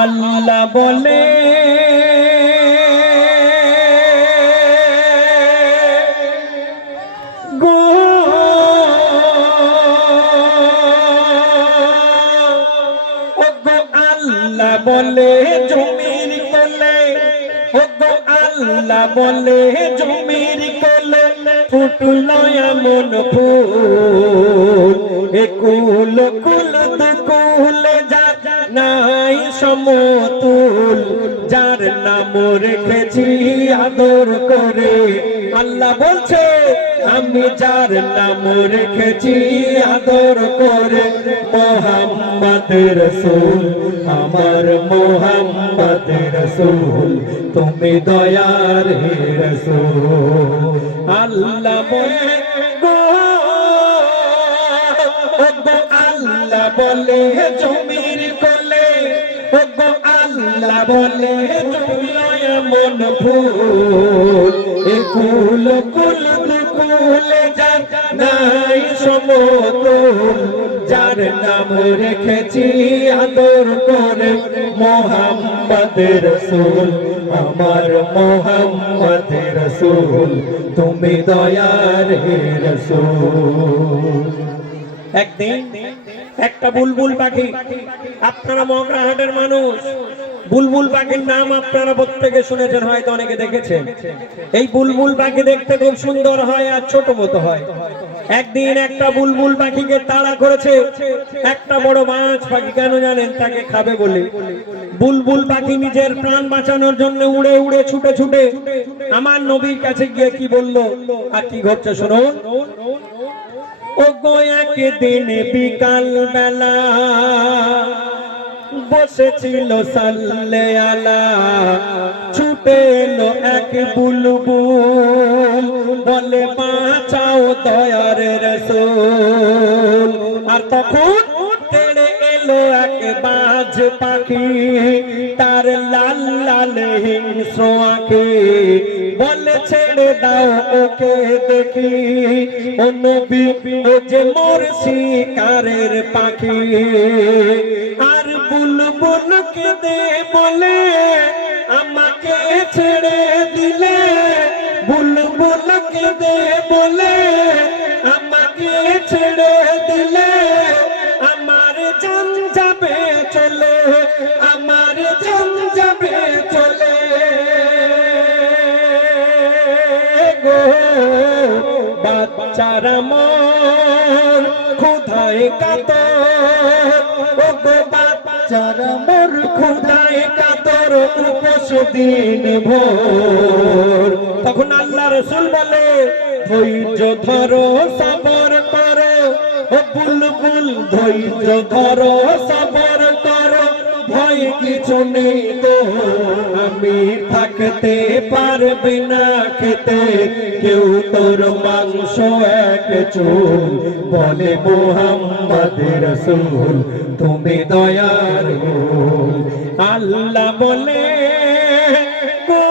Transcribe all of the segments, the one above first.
আল্লাহ বলে গো আল্লাহ বলে জমির কোলে, ওগো আল্লাহ বলে জমির কোলে ফুটলো এমন ফুল, একুল কুল দুকুল যার নাই সমতুল, যার নাম রেখেছি আদর করে। আল্লাহ বলছে আমি যার নাম রেখেছি আদর করে, মোহাম্মদ রসুল, আমার মোহাম্মদ রসুল, তুমি দয়ার রসুল। আল্লাহ বলে গো, আল্লাহ বলে জমির কোলে, ওগো আল্লাহ বলে এমন ফুল, একুল কুল দুকুল যার নাই সমতুল, যার নাম রেখেছি আদর করে, মোহাম্মদ রসুল, আমার মোহাম্মদ রসুল, তুমি দয়ার রসুল। একদিন একটা বুলবুল পাখি, আপনারা মগরাহাটের মানুষ, বুলবুল পাখির নাম আপনারা প্রত্যেকে শুনেছেন, হয়তো অনেকে দেখেছেন। এই বুলবুল পাখি দেখতে খুব সুন্দর হয় আর ছোট মতো হয়। একদিন একটা বুলবুল পাখিকে তাড়া করেছে একটা বড় মাছ পাখি। কেন জানেন? তাকে খাবে বলে। বুলবুল পাখি নিজের প্রাণ বাঁচানোর জন্য উড়ে উড়ে ছুটে ছুটে আমার নবীর কাছে গিয়ে কি বললো আর কি ঘটছে শুনুন। ওগো একদিন বিকাল বেলা বসেছিল সাল্লে আলা, ছুটে এলো এক বুলবুল, বলে বাঁচাও দয়ার রসুল। আর তখন তেড়ে এলো এক বাজ পাখি, তার লাল লাল হিংস্র আঁখি, বলে ছেড়ে দাও ওকে দেখি, ও নবী ও যে মোর শিকারের পাখি। আর বুলবুল কেঁদে বলে আমাকে ছেড়ে দিলে, বুলবুল কেঁদে বলে আমাকে ছেড়ে দিলে, আমার জান যাবে চলে, আমার জান যাবে চলে গো। বাচ্চারা মোর ক্ষুধায় কাতর, ও গো বাচ্চারা মোর ক্ষুধায় কাতর, উপোস দিন ভোর। তখন আল্লাহ রসুল বলে ধৈর্য ধরো সবর করো, ও বুলবুল ধৈর্য ধরো সবর করো, ভয় কিছু নেই তো, আমি থাকতে পারবে না খেতে কেউ তোর মাংস এক চুল, বলে মোহাম্মদ রসুল, তুমি দয়ার। আল্লাহ বলে গো,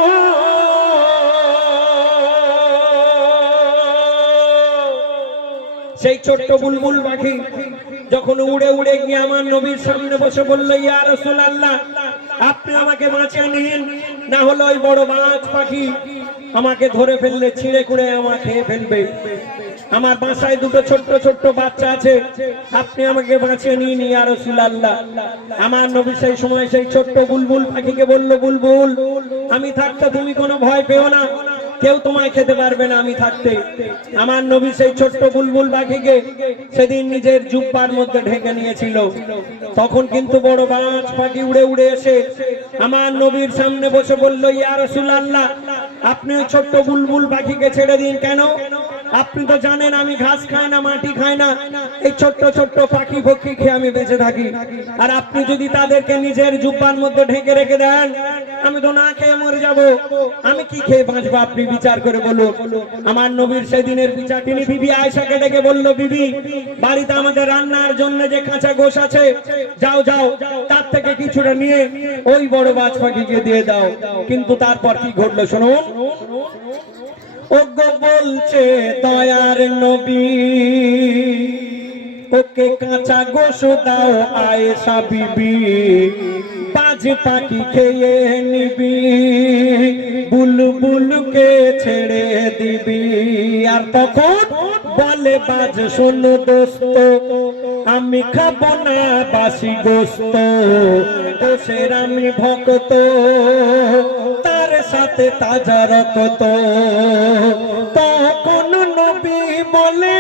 সেই ছোট্ট বুলবুল পাখি যখন উড়ে উড়ে গিয়ে আমার নবীর সামনে বসে বলল, ইয়া রাসূলুল্লাহ, আপনি আমাকে বাঁচিয়ে নিন, না হলে ওই বড় মাছ পাখি আমাকে ধরে ফেললে ছিঁড়ে কুড়ে আমাকে খেয়ে ফেলবে। আমার বাসায় দুটো ছোট্ট ছোট্ট বাচ্চা আছে, আপনি আমাকে বাঁচিয়ে নিন ইয়া রাসূলুল্লাহ। আমার নবী সেই সময় সেই ছোট্ট বুলবুল পাখিকে বলল, বুলবুল আমি থাকতে তুমি কোনো ভয় পেও না, কেউ তোমায় খেতে পারবে না আমি থাকতে। আমার নবী সেই ছোট্ট বুলবুল পাখিকে সেদিন নিজের জুব্বার মধ্যে ঢেকে নিয়েছিল। তখন কিন্তু বড় মাছ পাখি উড়ে উড়ে এসে আমার নবীর সামনে বসে বলল, ইয়া রাসূলুল্লাহ, আপনি ওই ছোট্ট বুলবুল পাখিকে ছেড়ে দিন কেন? আপনি তো জানেন আমি ঘাস খাই না, মাটি খাই না, এই ছোট্ট ছোট্ট পাখি পক্ষী খেয়ে আমি বেঁচে থাকি। আর আপনি যদি তাদেরকে নিজের জুব্বার মধ্যে ঢেকে রেখে দেন, আমি তো না খেয়ে মরে যাব, আমি কি খেয়ে বাঁচবো? আপনি বিচার করে বলুন। আমার নবীর সেদিনের বিচার তিনি বিবি আয়েশাকে ডেকে বলল, বিবি বাড়িতে আমাদের রান্নার জন্য যে কাঁচা গোশ আছে, যাও যাও তার থেকে কিছুটা নিয়ে ওই বড় বাজ পাখিকে দিয়ে দাও। কিন্তু তারপর কি ঘটলো শুনুন। ওগো বলছে দয়ার নবী, ওকে কাঁচা গোশ দাও আয়েশা বিবি, বাজ পাখি খেয়ে নিবি, বুলবুলকে ছেড়ে দিবি। আর তখন বলে বাজ শোন দোস্ত, আমি খাবো না বাসি গোস্ত, দোষের আমি ভক্ত, তার সাথে তাজা রক্ত। তখন নবী বলে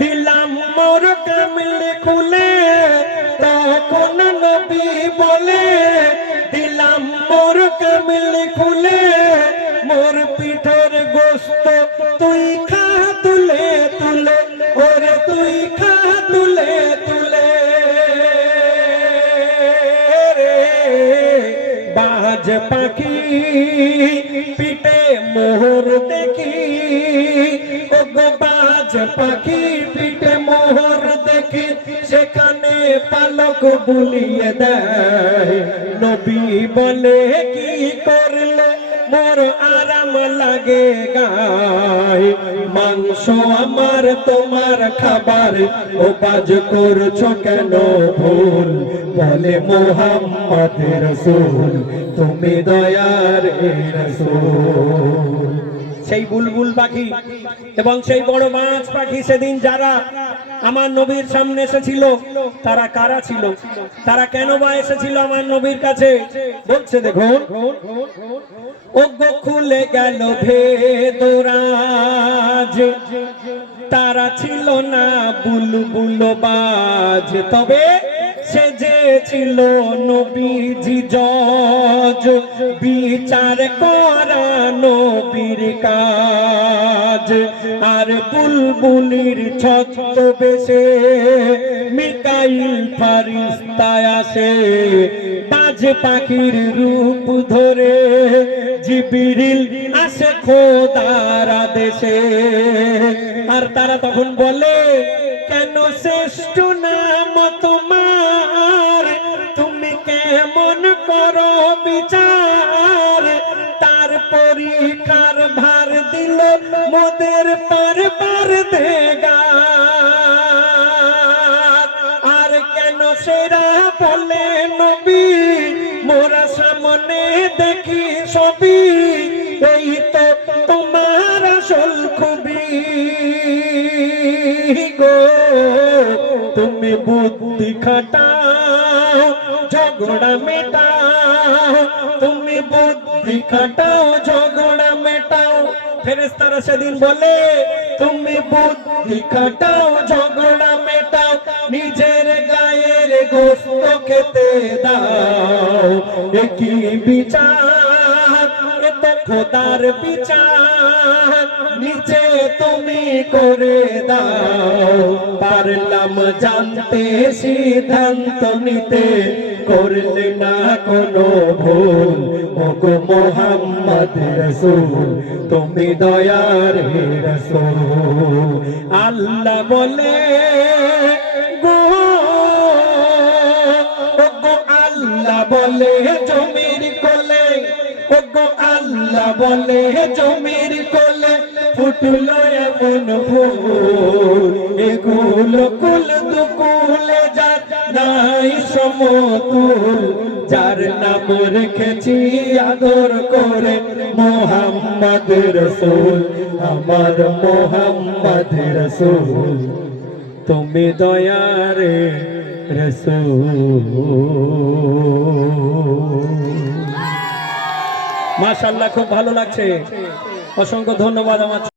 দিলাম মোর কামিল খুলে, তখন নবী বলে দিলাম মোর কামিল খুলে, মোর পিঠের গোস্ত তুই খা তুলে তুলে, ওরে তুই খা তুলে তুলে। বাজ পাখি পিঠে মোহর দেখি, ও গো বাজ পাখি পিঠে মোহর দেখি, সেখানে পালক বুলিয়ে দেয়। নবী বলে কি করলে মোর আরাম লাগে গায়, মাংস আমার তোমার খাবার, ও বাজ করছো কেন ভুল, বলে মুহাম্মদ রাসূল তুমি দয়ার রাসূল। সেই বুলবুল পাখি এবং সেই বড় মাছ পাখি সেদিন যারা আমার নবীর সামনে এসেছিল, তারা কারা ছিল, তারা কেন বা এসেছিল আমার নবীর কাছে? বলছে দেখুন, ও গো খুলে গেল ভেদরাজ, তারা ছিল না বুলবুল বাজ, তবে সে যে ছিল নবীজি জজ, বিচার করা নবীর কাজ। আর বুলবুলির ছদ্মবেশে মিকাইল ফারিস্তা আসে, বাজ পাখির রূপ ধরে জিবরিল আসে খোদার আদেশে। আর তারা তখন বলে কেন শ্রেষ্ঠ নাম তোমার, তুমি কেমন করো বিচার, তার পরীক্ষার ভার দিল মোদের পার পার দেগা। আর কেন সেরা বলে নবী, মোরা সামনে দেখি সবই, এই তো তোমার আসল খুবই গো। তুমি বুদ্ধি খাটাও ঝগড়া মেটাও, তুমি বুদ্ধি খাটাও ঝগড়া মেটাও। ফেরেশতারা সেদিন বলে তুমি বুদ্ধি খাটাও ঝগড়া মেটাও, নিজের গায়ের গোশত খেতে দাও। কি বিচার, এ তো খোদার বিচার, নিচে তুমি করে দাও। পারলাম জানতে সিদ্ধান্ত নিতে, করলে না কোনো ভুল, ওগো মুহাম্মদ রাসূল তুমি দয়ার রাসূল। আল্লাহ বলে গো, ওগো আল্লাহ বলে জমির কোলে, ওগো আল্লাহ বলে জমির কোলে, ফুটলো এমন ফুল, এগুলো কুল দুকুলে যার নাই সমতুল, যার নাম রেখেছি আদর করে মুহাম্মদ রাসূল, আমার মুহাম্মদ রাসূল তুমি দয়ার রাসূল। মাশাআল্লাহ, খুব ভালো লাগছে, অসংখ্য ধন্যবাদ আমার।